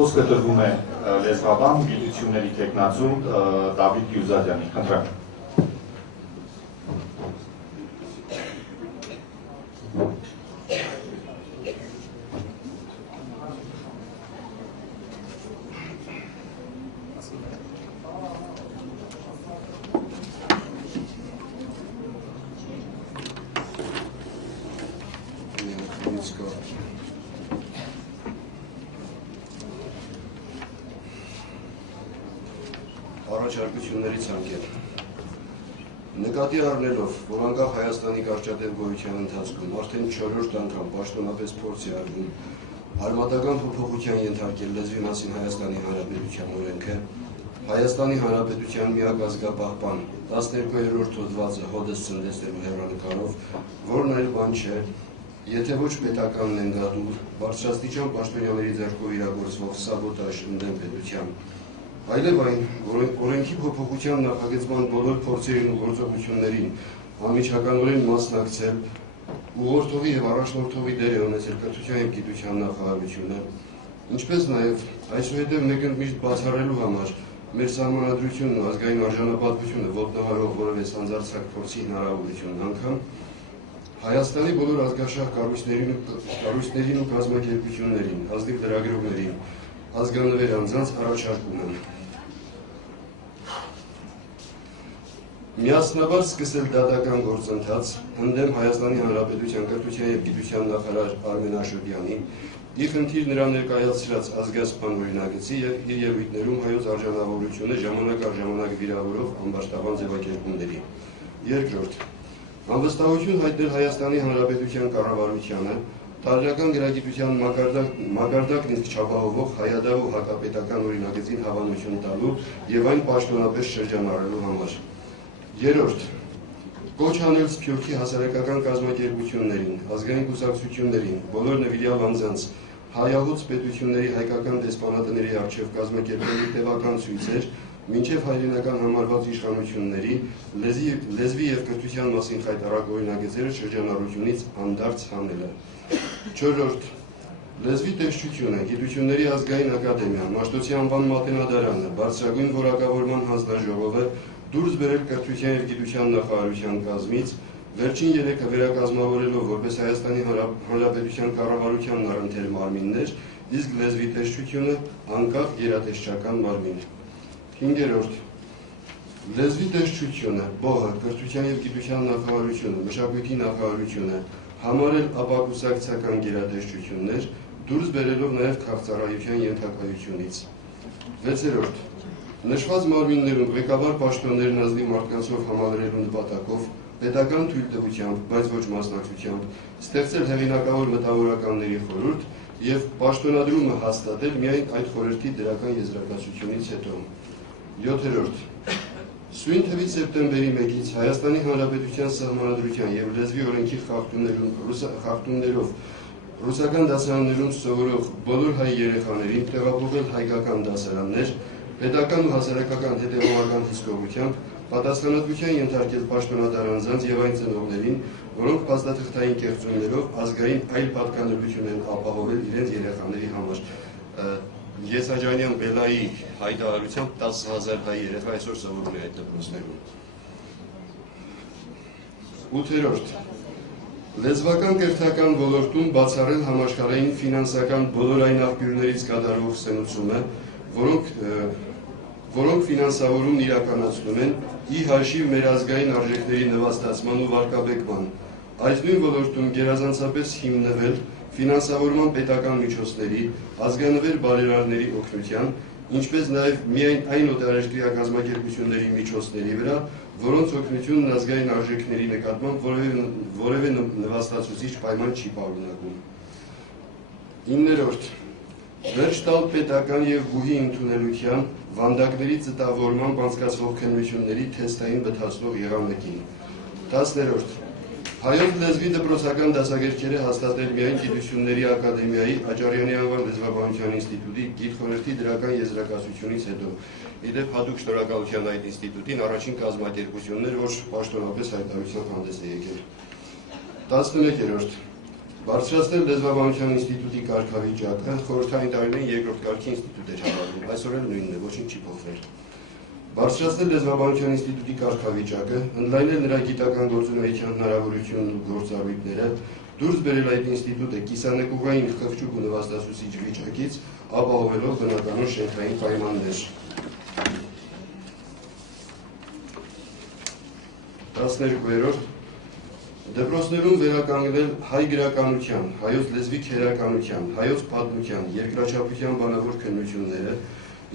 Խոսքը տրվում է լեզվաբան գիտությունների թեկնածու Դավիթ Գյուզադյանի, խնդրեմ։ Առաջարկությունների ցանկեր։ Նկատի առնելով, որ անկախ Հայաստանի կարճատև գոյության ընթացքում արդեն 4-րդ անգամ պաշտոնապես փորձ է արվում արմատական փոփոխության ենթարկել լեզվի մասին Հայաստանի Հանրապետության օրենքը, Հայաստանի Հանրապետության միակ ազգապահպան 12-րդ հոդվածը հոդս ցնդեցնելու հեռանկարով, որն այլ բան չէ, եթե ոչ պետականն են դատում բարձրաստիճան պաշտոնյաների ձեռքով իրագործվող սաբոտաժ ընդդեմ պետության, այլև այն, որ օրենքի փոփոխության նախագծման բոլոր փորձերին ու գործողություններին անմիջականորեն մասնակցել, ուղղորդողի և առաջնորդողի դեր է ունեցել կրթության և գիտության նախարարությունը, ինչպես նաև այսուհետև մեկընդմիշտ բացառելու համար մեր սահմանադրությունն ու ազգային արժանապատվությունը ոտնահարող որևէ սանձարձակ փորձի հնարավորությունն անգամ Հայաստանի բոլոր ազգաշխարհ կառույցներին ու կազմակերպություններին, ազնիվ լրագրողներին, ազգանվեր անձանց առաջարկում են միասնաբար սկսել դատական գործընթաց ընդդեմ Հայաստանի Հանրապետության կրթության և գիտության նախարար Արմեն Աշոտյանի, ի խնդիր նրա ներկայացրած ազգասպան օրինագծի և իր ելույթներում հայոց արժանավորությունը ժամանակ առ ժամանակ վիրավորող ամբարտավան ձևակերպումների։ Երկրորդ, անվստահություն հայտնել Հայաստանի Հանրապետության կառավարությանը տարրական գրագիտության մակարդակն իսկ չապահովող հայադավ ու հակապետական օրինագծին հավանություն տալու և այն պաշտոնապես շրջանառելու համար։ Երրորդ, կոչ անել Սփյուռքի հասարակական կազմակերպություններին, ազգային կուսակցություններին, բոլոր նվիրյալ անձանց, հայահոծ պետությունների հայկական դեսպանատների առջև կազմակերպելու տևական ցույցեր, մինչև հայրենական համարված իշխանությունների լեզվի և կրթության մասին խայտառակ օրինագծերը շրջանառությունից անդարձ հանելը։ Չորրորդ, լեզվի տեսչությունը, գիտությունների ազգային ակադեմիան, Մաշտոցի անվան մատենադարանը, բարձրագույն որակավորման հանձնաժողովը դուրս բերել կրթության և գիտության նախարարության կազմից, վերջին երեքը վերակազմավորելով որպես Հայաստանի Հանրապետության կառավարությանն առընթեր մարմիններ, իսկ լեզվի տեսչությունը անկախ գերատեսչական մարմին։ Հինգերորդ, լեզվի տեսչությունը, ԲՈՀ-ը, կրթության և գիտության նախարարությունը, մշակույթի նախարարությունը համարել ապակուսակցական գերատեսչություններ, դուրս բերելով նաև քաղցրահայության ենթակայությունից։ Վեցերորդ, նշված մարմիններում ղեկավար պաշտոններն ազնիվ մարդկանցով համալրելու նպատակով պետական թույլտվությամբ, բայց ոչ մասնակցությամբ, ստեղծել հեղինակավոր մտավորականների խորհուրդ և պաշտոնադրումը հաստատել միայն այդ խորհրդի դրական եզրակացությունից հետո։ Յոթերորդ, սույն թվի սեպտեմբերի 1-ից Հայաստանի Հանրապետության Սահմանադրության և լեզվի օրենքի խախտումներով ռուսական դասարաններում սովորող բոլոր հայ երեխաներին տեղափոխել հայկական դասարաններ, պետական ու հասարակական հետևողական հսկողությամբ պատասխանատվության ենթարկել պաշտոնատար անձանց և այն ծնողներին, որոնք փաստաթղթային կեղծումներով ազգային այլ պատկանելություն են ապահովել իրենց երեխաների համար։ Եսաջանյան Բելայի հայտարարությամբ 10,000 հայ երեխա այսօր սովորում է այդ դպրոցներում։ Ութերորդ, լեզվական կրթական ոլորտում բացառել համաշխարհային ֆինանսական բոլոր այն աղբյուրներից կատարվող սենուցումը, որոնք ֆինանսավորումն իրականացնում են ի հաշիվ մեր ազգային արժեքների նվաստացման ու վարկաբեկման, այս նույն ոլորտում գերազանցապես հիմնվել ֆինանսավորման պետական միջոցների, ազգանվեր բարերարների օգնության, ինչպես նաև միայն այն օտարերկրյա կազմակերպությունների միջոցների վրա, որոնց օգնությունն ազգային արժեքների նկատմամբ որևէ նվաստացուցիչ պայման չի պարունակում։ Իններորդ, վերջ տալ պետական և բուհի ընդունելության, վանդակների ծտավորմամբ անցկացվող քննությունների թեստային բթացնող եղանակին։ 10-րդ, հայոց լեզվի դպրոցական դասագրքերը հաստատել միայն Գիտությունների ակադեմիայի Աճարյանի անվան լեզվաբանության ինստիտուտի գիտխորհրդի դրական եզրակացությունից հետո։ Իդեպ հատուկ շնորհակալության այդ ինստիտուտին առաջին կազմակերպությունն էր, որ պաշտոնապես հայտարարությամբ հանդես է եկել։ 11-րդ, Բարձրացնել լեզվաբանության ինստիտուտի կարգավիճակը խորհրդային տարիներին երկրորդ կարգի ինստիտուտ էր համարվում, այսօր էլ նույնն է, ոչինչ չի փոխվել։ Բարձրացնել լեզվաբանության ինստիտուտի կարգավիճակը, ընդլայնել նրա գիտական գործունեության հնարավորությունն ու գործառույթները, դուրս բերել այդ ինստիտուտը կիսանեկուղային խղճուկ ու նվաստացուցիչ վիճակից, ապահովելով բնականոն շենքային պայմաններ։ 12-րդ Դպրոցներում վերականգնել հայ գրականության, հայոց լեզվի քերականության, հայոց պատմության, երկրաչափության բանավոր քննությունները,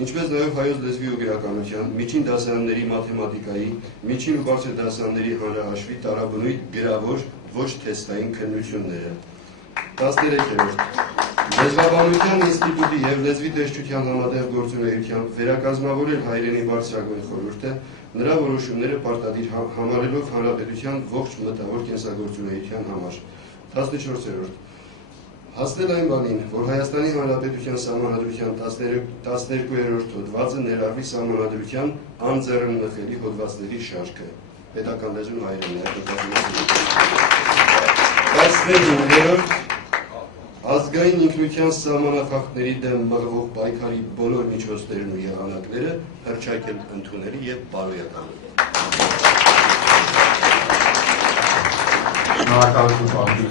ինչպես նաև հայոց լեզվի ու գրականության, միջին դասարանների մաթեմատիկայի, միջին ու բարձր դասարանների հանրահաշվի տարաբնույթ գրավոր ոչ թեստային քննությունները։ 13-րդ Լեզվաբանության ինստիտուտի և լեզվի տեսչության համատեղ գործունեությամբ վերակազմավորել հայրենի բարձրագույն խորհուրդը, նրա որոշումները պարտադիր համարելով հանրապետության ողջ մտավոր կենսագործունեության համար։ 14-րդ Հասնել այն բանին, որ Հայաստանի Հանրապետության Սահմանադրության 12-րդ հոդվածը ներառվի Սահմանադրության անձեռնմխելի հոդվածների շարքը։ Պետական լեզուն հայերենն է։ 15-րդ Ազգային ինքնության սահմանախախտների դեմ մղվող պայքարի բոլոր միջոցներն ու եղանակները հռչակել ընդունելի և բարոյական։ Շնորհակալություն, պարոն